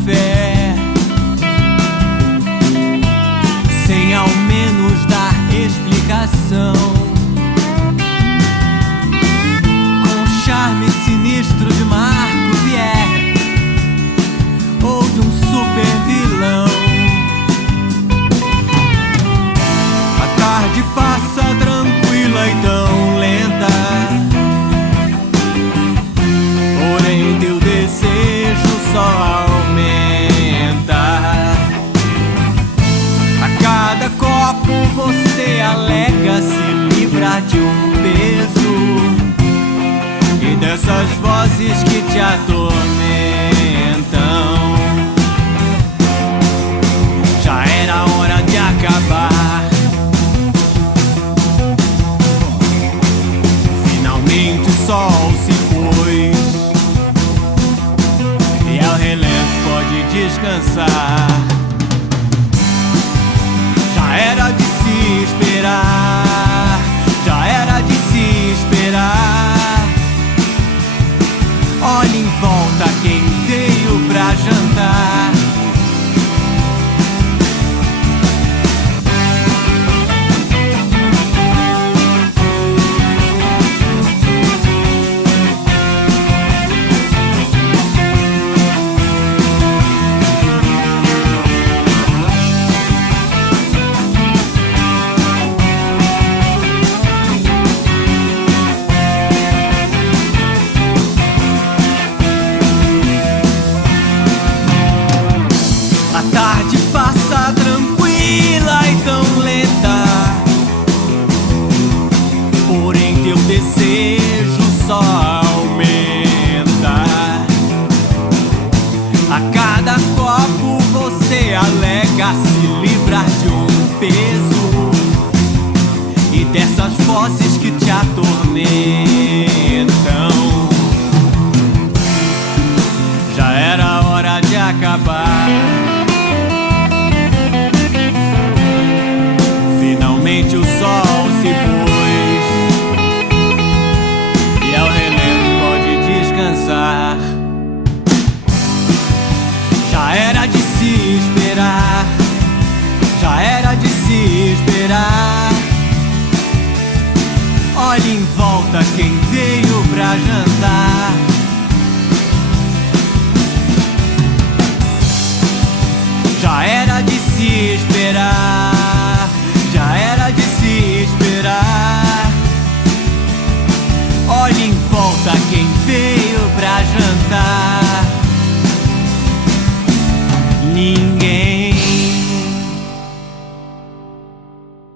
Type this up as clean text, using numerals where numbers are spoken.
café, sem ao menos dar explicação, com o charme sinistro de Marco Vier ou de um super vilão. A tarde passa tranquila e tão lenta, porém teu desejo só aumenta. A cada copo você alega se livrar de um peso e dessas vozes que te atormentam. Já era hora de acabar. Finalmente o sol se pôs e ao relento pode descansar. Já era de se esperar, já era de se esperar. Olha em volta quem veio pra jantar. A tarde passa tranquila e tão lenta, porém teu desejo só aumenta. A cada copo você alega se livrar de um peso e dessas vozes que te atormentam. Já era hora de acabar. Finalmente o